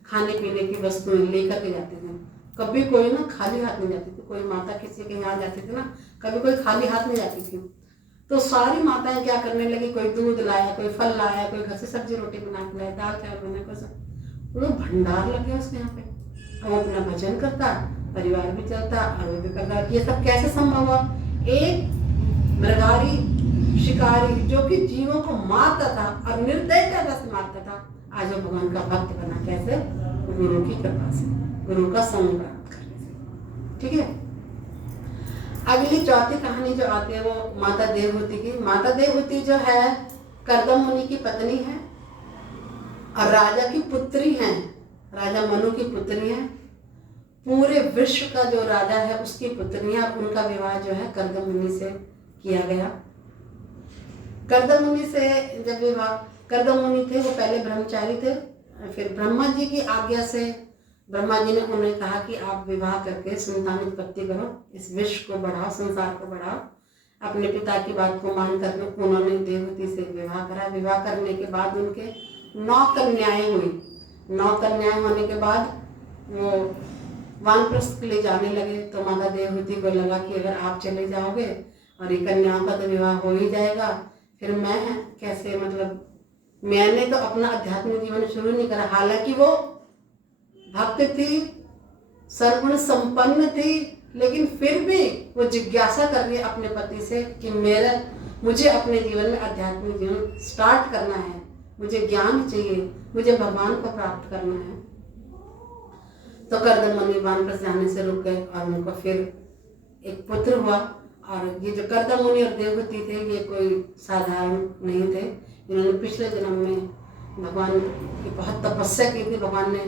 खाने पीने की वस्तुएं लेकर के जाते थे। कभी कोई ना खाली हाथ नहीं जाती थी। कोई माता किसी के यहाँ जाती थी ना, कभी कोई खाली हाथ नहीं जाती थी। तो सारी माताएं क्या करने लगी, कोई दूध लाया, कोई फल लाया, कोई घर से सब्जी रोटी बना के लाया, दाल चावल बना कर, वो भंडार लग गया उसके यहाँ पे। अब वो अपना भजन करता, परिवार भी चलता और वो भी करता। ये सब कैसे संभव हुआ? एक मृगारी शिकारी जो कि जीवों को मारता था और निर्दयता से मारता था, आज वो भगवान का भक्त बना। कैसे? गुरु की कृपा से, गुरु का संग प्राप्त करने से। ठीक है, अगली चौथी कहानी जो आती है वो माता देवहूति की। माता देवहूति जो है कर्दम मुनि की पत्नी है और राजा की पुत्री है, राजा मनु की पुत्री है। पूरे विश्व का जो राजा है उसकी पुत्री है। उनका विवाह जो है कर्दम मुनि से किया गया। कर्दम मुनि से जब विवाह, कर्दम मुनि थे वो पहले ब्रह्मचारी थे, फिर ब्रह्मा जी की आज्ञा से ब्रह्मा जी ने उन्हें कहा कि आप विवाह करके संतान उत्पत्ति करो, इस विश्व को बढ़ाओ, संसार को बढ़ाओ। अपने पिता की बात को मान करके उन्होंने देवहूति से विवाह करा। विवाह करने के बाद उनके 9 कन्याएं हुई। 9 कन्याएं होने के बाद वो वानप्रस्थ के लिए जाने लगे। तो माता देवहूति को लगा कि अगर आप चले जाओगे और ये कन्याओं का तो विवाह हो ही जाएगा, फिर मैं कैसे, मतलब मैंने तो अपना आध्यात्मिक जीवन शुरू नहीं करा। हालांकि वो भक्त थी, सर्वगुण संपन्न थी, लेकिन फिर भी वो जिज्ञासा कर रही है अपने पति से कि मुझे अपने जीवन में आध्यात्मिक जीवन स्टार्ट करना है, मुझे ज्ञान चाहिए, मुझे भगवान को प्राप्त करना है। तो कर्दम मुनि वानप्रस्थ जाने से रुक गए और उनको फिर एक पुत्र हुआ। और ये जो कर्दम मुनि और देवहूति थे ये कोई साधारण नहीं थे। इन्होंने पिछले जन्म में भगवान की बहुत तपस्या की थी। भगवान ने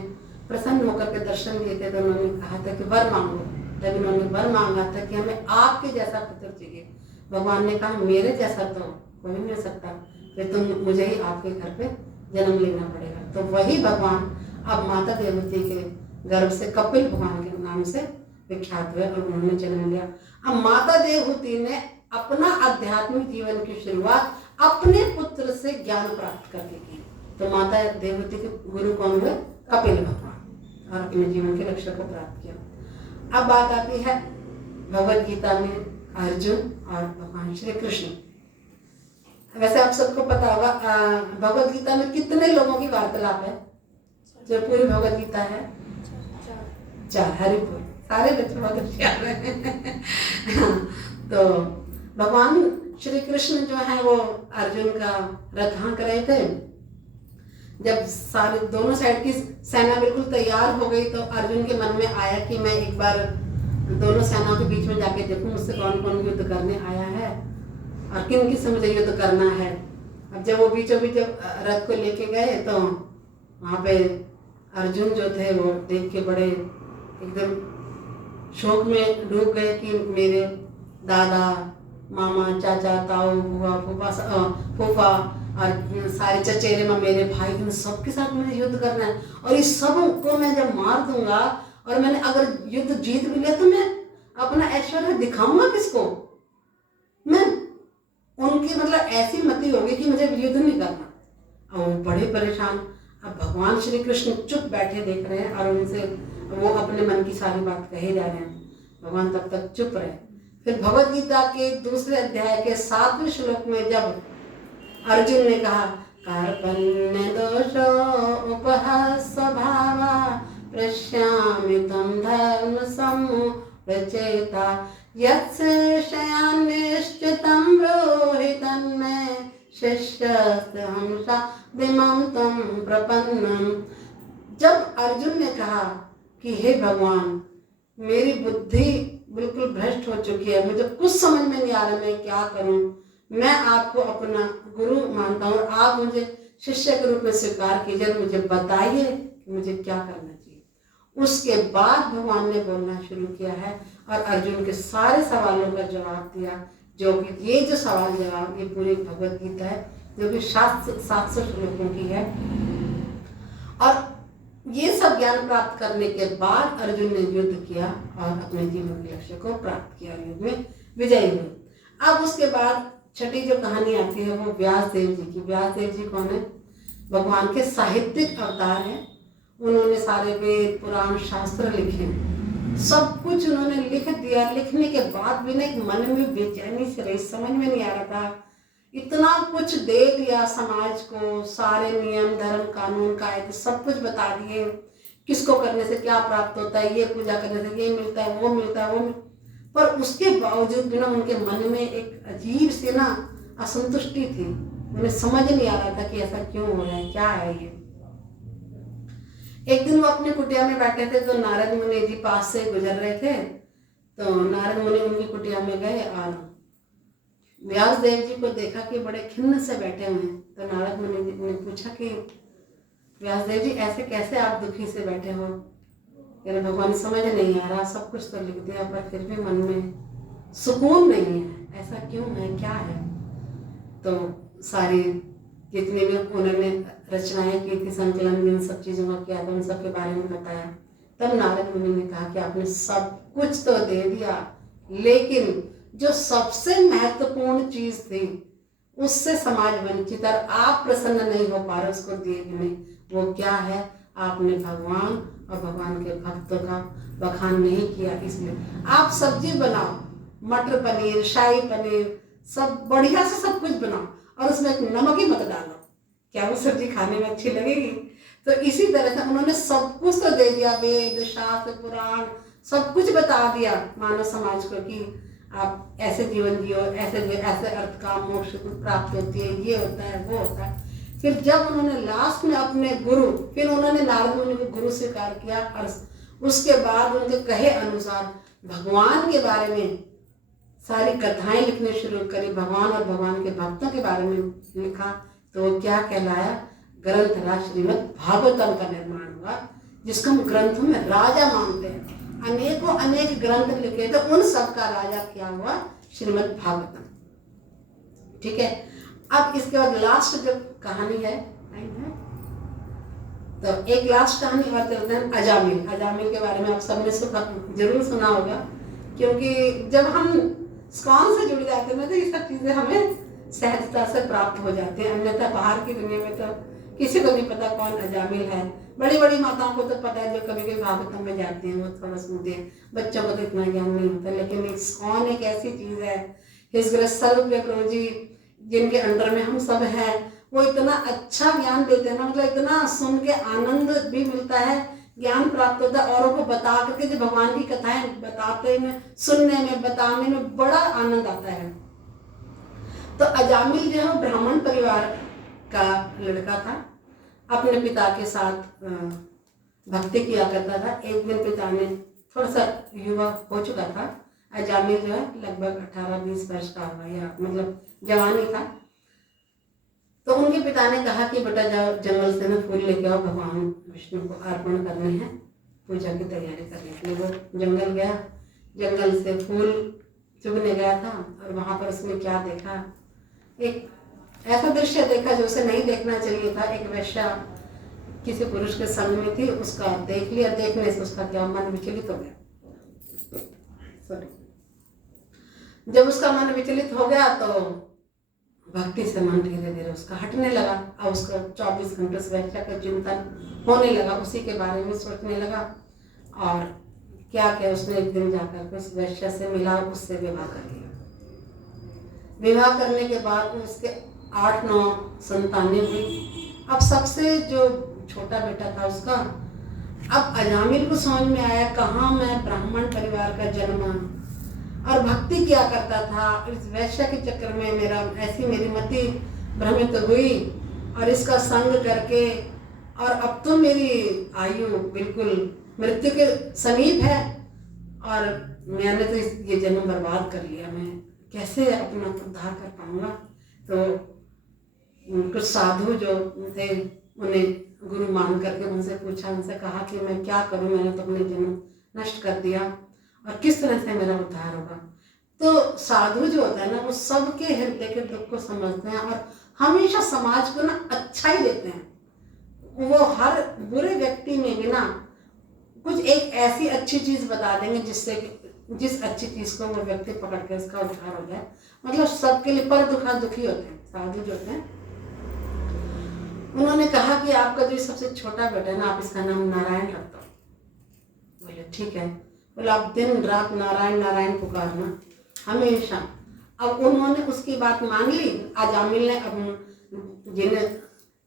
प्रसन्न होकर के दर्शन दिए थे, तो उन्होंने कहा था कि वर मांगो। तब इन्होंने वर मांगा था कि हमें आपके जैसा पुत्र चाहिए। भगवान ने कहा मेरे जैसा तो कोई नहीं हो सकता, फिर तुम मुझे ही आपके घर पे जन्म लेना पड़ेगा। तो वही भगवान अब माता देवहूति के गर्भ से कपिल भगवान के नाम से विख्यात हुए और उन्होंने जन्म लिया। अब माता देवहूति ने अपना आध्यात्मिक जीवन की शुरुआत अपने पुत्र से ज्ञान प्राप्त करके की। तो माता देवहूति के गुरु कौन हुए? कपिल भगवान, और अपने जीवन के लक्ष्य को प्राप्त किया। अब बात आती है भगवद गीता में अर्जुन और भगवान श्री कृष्ण। वैसे आप सबको पता होगा भगवद गीता में कितने लोगों की वार्तालाप है? जो पूरी भगवद गीता है 4। हरिपुर, सारे बच्चे बहुत होशियार हैं। तो भगवान श्री कृष्ण जो है वो अर्जुन का रथ हाँक रहे थे। जब सारे दोनों साइड की सेना बिल्कुल तैयार हो गई तो अर्जुन के मन में आया कि मैं एक बार दोनों सेनाओं के बीच में जाके देखूं मुझसे कौन कौन युद्ध करने आया है और किन किन से मुझे युद्ध करना है। अब जब वो बीचों बीच रथ को लेके गए तो वहाँ पे अर्जुन जो थे वो देख के बड़े एकदम शोक में डूब गए कि मेरे दादा, मामा, चाचा, ताऊ, बुआ, फूफा और सारे चचेरे में मेरे भाई, इन सबके साथ मुझे युद्ध करना है। और इस सब को मैं जब मार दूंगा और मैंने अगर युद्ध जीत भी लिया तो मैं अपना ऐश्वर्य दिखाऊंगा किसको? मैं उनकी मतलब ऐसी मति होगी कि मुझे युद्ध नहीं करना। और वो बड़े परेशान। अब भगवान श्री कृष्ण चुप बैठे देख रहे हैं और उनसे वो अपने मन की सारी बात कहे जा रहे हैं। भगवान तब तक चुप रहे। फिर भगवद गीता के दूसरे अध्याय के 7वें श्लोक में जब अर्जुन ने कहा कार्पण्य दोषो उपहास स्वभावा प्रश्यामि तम धर्म समुपचेता यत्शयान्निश्चितं ब्रूहि तन्मे शिष्यस्तेऽहं दिमं तं प्रपन्नम्। जब अर्जुन ने कहा कि हे भगवान मेरी बुद्धि बिल्कुल भ्रष्ट हो चुकी है, मुझे कुछ समझ में नहीं आ रहा मैं क्या करूं, मैं आपको अपना गुरु मानता हूं और आप मुझे शिष्य के रूप में स्वीकार कीजिए, मुझे बताइए कि मुझे क्या करना चाहिए। उसके बाद भगवान ने बोलना शुरू किया है और अर्जुन के सारे सवालों का जवाब दिया। जो कि ये जो सवाल जवाब ये पूरी भगवद गीता है जो कि 700 श्लोकों की है। और ये सब ज्ञान प्राप्त करने के बाद अर्जुन ने युद्ध किया और अपने जीवन के लक्ष्य को प्राप्त किया, युद्ध में विजयी हुए। अब उसके बाद छठी जो कहानी आती है वो व्यास देव जी की। व्यास देव जी कौन है? भगवान के साहित्यिक अवतार हैं। उन्होंने सारे वेद, पुराण, शास्त्र लिखे सब कुछ उन्होंने लिख दिया। लिखने के बाद भी ना एक मन में बेचैनी से रही, समझ में नहीं आ रहा था। इतना कुछ दे दिया समाज को, सारे नियम धर्म कानून कायदे सब कुछ बता दिए, किसको करने से क्या प्राप्त होता है, ये पूजा करने से ये मिलता है, वो मिलता है, पर उसके बावजूद भी ना उनके मन में एक अजीब से ना असंतुष्टि थी। उन्हें समझ नहीं आ रहा था कि ऐसा क्यों हो रहा है, क्या है ये। एक दिन वो अपनी कुटिया में बैठे थे तो नारद मुनि जी पास से गुजर रहे थे। तो नारद मुनि उनकी कुटिया में गए और व्यास देव जी को देखा कि बड़े खिन्न से बैठे हुए हैं। तो नारद मुनि जी ने पूछा कि व्यास देव जी ऐसे कैसे आप दुखी से बैठे हो? यानी भगवान समझ नहीं आ रहा, सब कुछ तो लिख दिया पर फिर भी मन में सुकून नहीं है, ऐसा क्यों है, क्या है? तो सारी जितने भी उन्होंने रचनाएं की थी, संकलन जिन सब चीज़ों का किया था, उन सब के बारे में बताया। तब नारद मुनि ने कहा कि आपने सब कुछ तो दे दिया, लेकिन जो सबसे महत्वपूर्ण चीज थी उससे समाज वंचित और आप प्रसन्न नहीं हो पा रहे उसको दिए बिना। वो क्या है? आपने भगवान और भगवान के भक्तों का बखान नहीं किया। इसलिए आप सब्जी बनाओ, मटर पनीर, शाही पनीर, सब बढ़िया से सब कुछ बनाओ और उसमें एक नमक ही मत डालो, क्या वो सब्जी खाने में अच्छी लगेगी? तो इसी तरह से उन्होंने सब कुछ तो दे दिया, वेद शास्त्र पुराण सब कुछ बता दिया मानव समाज को कि आप ऐसे जीवन जियो, ऐसे ऐसे अर्थ का मोक्ष प्राप्त होती है, ये होता है, वो होता है। फिर जब उन्होंने लास्ट में अपने गुरु, फिर उन्होंने नारद मुनि को गुरु स्वीकार किया और उसके बाद उनके कहे अनुसार भगवान के बारे में सारी कथाएं लिखने शुरू करी, भगवान और भगवान के भक्तों के बारे में लिखा। तो वो क्या कहलाया? ग्रंथ राज श्रीमद् भागवतम का निर्माण हुआ, जिसको हम ग्रंथों में राजा मानते हैं। अनेकों अनेक ग्रंथ लिखे तो उन सब का राजा क्या हुआ? श्रीमद् भागवतम। ठीक है। अब इसके बाद लास्ट जो कहानी है तो एक लास्ट कहानी और चलते हैं अजामिल। अजामिल के बारे में आप सबने जरूर सुना होगा, क्योंकि जब हम स्कॉन से जुड़ जाते हैं तो ये सब चीजें हमें सहजता से प्राप्त हो जाती हैं। अन्यथा बाहर की दुनिया में तो किसी को नहीं पता कौन अजामिल है। बड़ी बड़ी माताओं को तो पता है, जो कभी कभी भागवतम में जाती हैं वो थोड़ा सुनते हैं, बच्चों को तो इतना ज्ञान नहीं होता। लेकिन स्कॉन एक ऐसी चीज है, हिज ग्रेस सर्वज्ञ प्रभु जी जिनके अंडर में हम सब हैं, वो इतना अच्छा ज्ञान देते हैं ना, मतलब इतना सुन के आनंद भी मिलता है, ज्ञान प्राप्त होता है। औरों को बता करके जो भगवान की कथाएं बताते में, सुनने में, बताने में बड़ा आनंद आता है। तो अजामिल जो है ब्राह्मण परिवार का लड़का था, अपने पिता के साथ भक्ति किया करता था। एक दिन पिता ने, थोड़ा सा युवा हो चुका था अजामिल जो है, लगभग 18-20 वर्ष का हुआ या मतलब जवानी था। तो उनके पिता ने कहा कि बेटा जाओ जंगल से ना फूल लेके आओ, भगवान विष्णु को अर्पण करने हैं, पूजा की तैयारी करने के लिए। वो जंगल गया, जंगल से फूल चुगने गया था और वहां पर उसने क्या देखा? एक ऐसा दृश्य देखा जो उसे नहीं देखना चाहिए था। एक वेश्या किसी पुरुष के संग में थी, उसका देख लिया, देखने से उसका क्या मन विचलित हो गया। सॉरी, जब उसका मन विचलित हो गया तो भक्ति से मन धीरे धीरे उसका हटने लगा। अब उसका 24 घंटे से वेश्या का चिंतन होने लगा, उसी के बारे में सोचने लगा। और क्या क्या उसने एक दिन जाकर उस वेश्या से मिला, उससे विवाह कर लिया। विवाह करने के बाद उसके 8-9 संतानें हुई। अब सबसे जो छोटा बेटा था उसका, अब अजामिल को समझ में आया कहाँ मैं ब्राह्मण परिवार का जन्मा और भक्ति किया करता था, इस वैश्य के चक्कर में मेरी मति भ्रमित हुई और इसका संग करके, और अब तो मेरी आयु बिल्कुल मृत्यु के समीप है और मैंने तो ये जन्म बर्बाद कर लिया, मैं कैसे अपना उद्धार कर पाऊंगा? तो कुछ साधु जो थे उन्हें गुरु मान करके उनसे पूछा, उनसे कहा कि मैं क्या करूं, मैंने तो अपने जन्म नष्ट कर दिया और किस तरह से मेरा उद्धार होगा? तो साधु जो होता है ना, वो सबके हृदय के दुख को समझते हैं और हमेशा समाज को ना अच्छा ही देते हैं। वो हर बुरे व्यक्ति में भी ना कुछ एक ऐसी अच्छी चीज बता देंगे जिस अच्छी चीज को वो व्यक्ति पकड़ के उसका उद्धार हो जाए। मतलब सबके लिए पर दुखी होते हैं साधु जो होते हैं। उन्होंने कहा कि आपका जो सबसे छोटा बेटा है ना, आप इसका नाम नारायण रख दो। बोले ठीक है। बोला आप दिन रात नारायण नारायण पुकारना हमेशा। अब उन्होंने उसकी बात मान ली। आज आमिल ने अब जिन्हें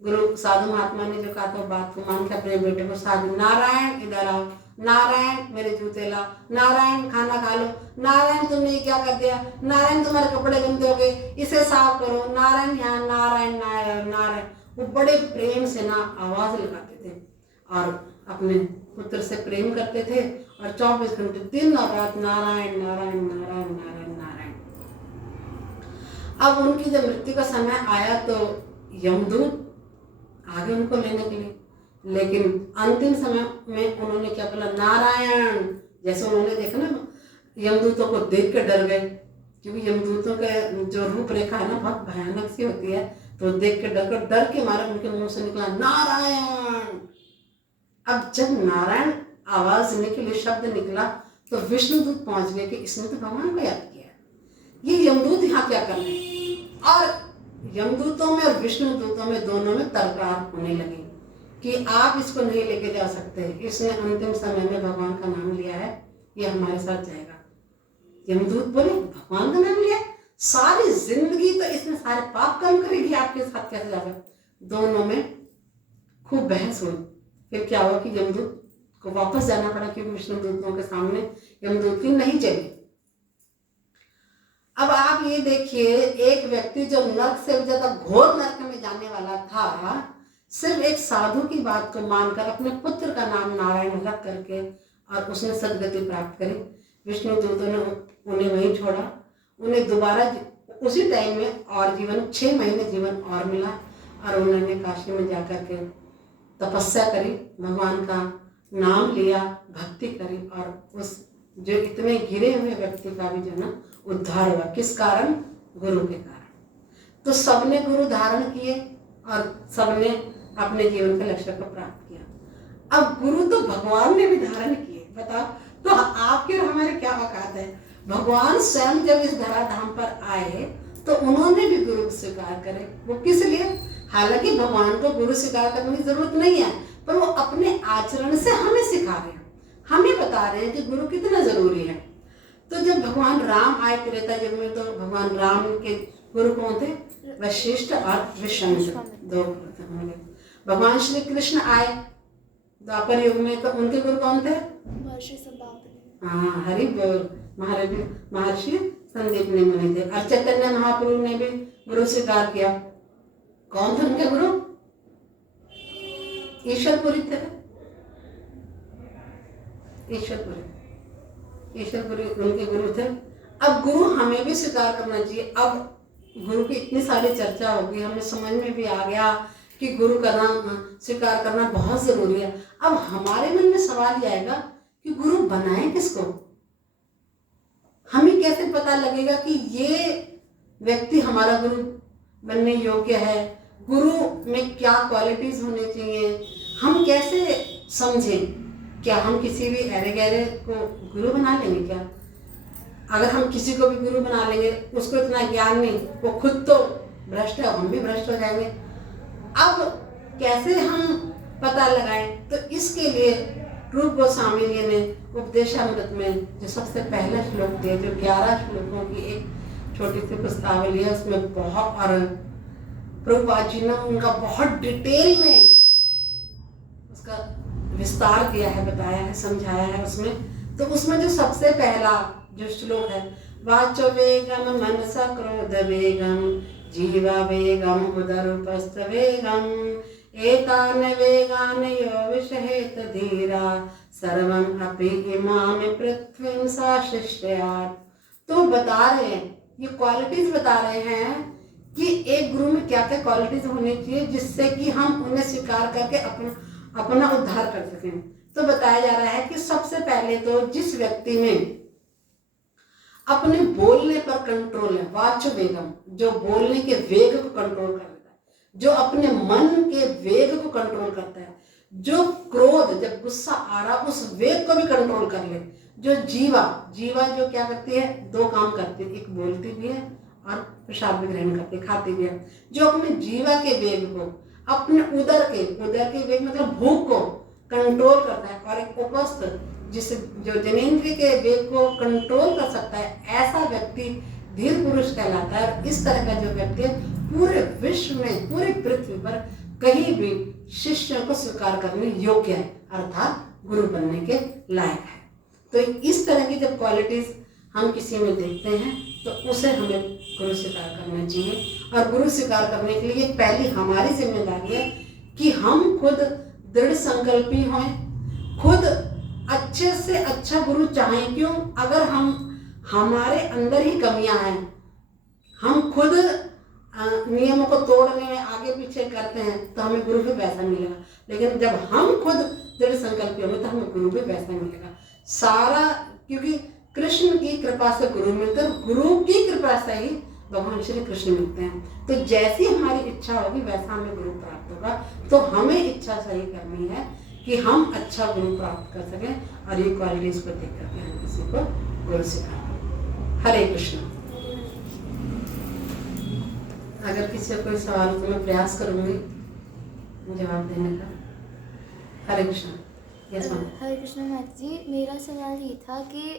गुरु साधु महात्मा ने जो कहा था बात को मान के अपने बेटे को साधु नारायण इधर आओ, नारायण मेरे जूते लाओ, नारायण खाना खा लो, नारायण तुमने क्या कर दिया, नारायण तुम्हारे कपड़े गंदे हो गए इसे साफ करो, नारायण यहाँ नारायण नारायण नारायण। वो बड़े प्रेम से ना आवाज लगाते थे और अपने पुत्र से प्रेम करते थे और 24 घंटे दिन और रात नारायण नारायण नारायण नारायण नारायण। अब उनकी जब मृत्यु का समय आया तो यमदूत आगे उनको लेने के लिए, लेकिन अंतिम समय में उन्होंने क्या बोला नारायण। जैसे उन्होंने देखा ना यमदूतों को देख के डर गए, क्योंकि यमदूतों का जो रूपरेखा है ना बहुत भयानक सी होती है, तो देख के डर के मारे उनके मुंह से निकला नारायण। अब जब नारायण आवाज निकली, शब्द निकला, तो विष्णुदूत पहुंच गए कि इसने तो भगवान को याद किया, ये यमदूत यहाँ क्या कर रहे हैं। और यमदूतों में और विष्णुदूतों में दोनों में तकरार होने लगी कि आप इसको नहीं लेके जा सकते, इसने अंतिम समय में भगवान का नाम लिया है, ये हमारे साथ जाएगा। यमदूत बोले भगवान का नाम लिया, सारी जिंदगी तो इसने सारे पाप कर्म करेगी, आपके साथ कैसे जाएगा। दोनों में खूब बहस हुई। फिर क्या हुआ कि यमदूत को वापस जाना पड़ा, क्योंकि विष्णुदूतों के सामने यमदूत की नहीं चली। अब आप ये देखिए, एक व्यक्ति जो नर्क से ज्यादा घोर नर्क में जाने वाला था, सिर्फ एक साधु की बात को मानकर अपने पुत्र का नाम नारायण रख करके और उसने सदगति प्राप्त करी। विष्णुदूतों ने उन्हें वहीं छोड़ा, उन्हें दोबारा उसी टाइम में और जीवन 6 महीने जीवन और मिला और उन्होंने काशी में जाकर के तपस्या करी, भगवान का नाम लिया, भक्ति करी और उस जो इतने गिरे हुए व्यक्ति का भी जो ना उद्धार हुआ। किस कारण? गुरु के कारण। तो सबने गुरु धारण किए और सबने अपने जीवन के लक्ष्य को प्राप्त किया। अब गुरु तो भगवान ने भी धारण किए, बताओ तो आपके और हमारे क्या औकात है। भगवान स्वयं जब इस धराधाम पर आए तो उन्होंने भी गुरु स्वीकार करे। वो किस लिए? हालांकि भगवान को गुरु स्वीकार करने की जरूरत नहीं है, पर वो अपने आचरण से हमें सिखा रहे हैं, हमें बता रहे हैं कि गुरु कितना जरूरी है। तो जब भगवान राम आए त्रेता युग में, तो भगवान राम के गुरु कौन थे? वशिष्ठ और विश्वामित्र, 2 गुरु। भगवान श्री कृष्ण आए द्वापर युग में, तो उनके गुरु कौन थे? हाँ, हरि बोल, महर्षि संदीपनी मुनि थे। और चैतन्य महाप्रभु ने भी गुरु स्वीकार किया। कौन थे उनके गुरु? ईश्वरपुरी थे, ईश्वरपुरी उनके गुरु थे। अब गुरु हमें भी स्वीकार करना चाहिए। अब गुरु की इतनी सारी चर्चा होगी, हमें समझ में भी आ गया कि गुरु का नाम स्वीकार करना बहुत जरूरी है। अब हमारे मन में सवाल ये आएगा कि गुरु बनाए किसको? हमें कैसे पता लगेगा कि ये व्यक्ति हमारा गुरु बनने योग्य है? गुरु में क्या क्वालिटीज होने चाहिए, हम कैसे समझें? क्या हम किसी भी अरे गहरे को गुरु बना लेंगे क्या? अगर हम किसी को भी गुरु बना लेंगे, उसको इतना ज्ञान नहीं, वो खुद तो भ्रष्ट है, हम भी भ्रष्ट हो जाएंगे। अब कैसे हम पता लगाएं? तो इसके लिए रूप गोस्वामी जी ने उपदेशामृत में जो सबसे पहला श्लोक दिया, जो 11 श्लोकों की एक छोटी सी पुस्तावली है, उसमें बहुत, और प्रभुपाद जी ने उनका बहुत डिटेल में उसका विस्तार दिया है, बताया है, समझाया है उसमें। तो उसमें जो सबसे पहला जो श्लोक है, वाचो वेगम मनसा क्रोध वेगम जीवा वेगम उदरूपस्थ वेगम एतान वेगान यो विषहेत धीरा सर्वम अपि इमाम पृथ्वीं साशिष्यात्। तो बता रहे हैं, ये क्वालिटीज बता रहे हैं कि एक गुरु में क्या क्या क्वालिटीज होनी चाहिए जिससे कि हम उन्हें स्वीकार करके अपना उद्धार कर सकें। तो बताया जा रहा है कि सबसे पहले तो जिस व्यक्ति में अपने बोलने पर कंट्रोल है, वाच वेगम, जो बोलने के वेग को कंट्रोल कर लेता है, जो अपने मन के वेग को कंट्रोल करता है, जो क्रोध, जब गुस्सा आ रहा उस वेग को भी कंट्रोल कर ले, जो जीवा जो क्या करती है? 2 काम करती है, एक बोलती भी है और प्रसाद भी ग्रहण करती है, खाती भी है। जो अपने जीवा के वेग को, अपने उदर के वेग मतलब भूख को कंट्रोल करता है, और एक उपस्थ जिस जो जनेंद्रिय के वेग को कंट्रोल कर सकता है, ऐसा व्यक्ति धीर पुरुष कहलाता है। और इस तरह का जो व्यक्ति है पूरे विश्व में, पूरी पृथ्वी पर कहीं भी शिष्यों को स्वीकार करने योग्य है, अर्थात गुरु बनने के लायक है। तो इस तरह की जब क्वालिटीज हम किसी में देखते हैं तो उसे हमें गुरु स्वीकार करना चाहिए। और गुरु स्वीकार करने के लिए पहली हमारी जिम्मेदारी है कि हम खुद दृढ़ संकल्पी हों, खुद अच्छे से अच्छा गुरु चाहें। क्यों? अगर हमारे अंदर ही कमियां हैं, हम खुद नियमों को तोड़ने में आगे पीछे करते हैं, तो हमें गुरु भी वैसा मिलेगा। लेकिन जब हम खुद दृढ़ संकल्पी होंगे तो हमें गुरु भी वैसा मिलेगा सारा। क्योंकि कृष्ण की कृपा से गुरु मिलते हैं, गुरु की कृपा से ही भगवान श्री कृष्ण मिलते हैं। तो जैसी हमारी इच्छा होगी वैसा हमें गुरु प्राप्त होगा। तो हमें इच्छा सही करनी है कि हम अच्छा गुरु प्राप्त कर सकें, और ये क्वालिटीज को देख करके हम किसी को गुरु सिखाएं। हरे कृष्ण। अगर किसी को कोई सवाल तो मैं प्रयास करूंगी जवाब देने का। हरे कृष्ण। Yes ma'am. हरे कृष्ण माता जी, मेरा सवाल ये था कि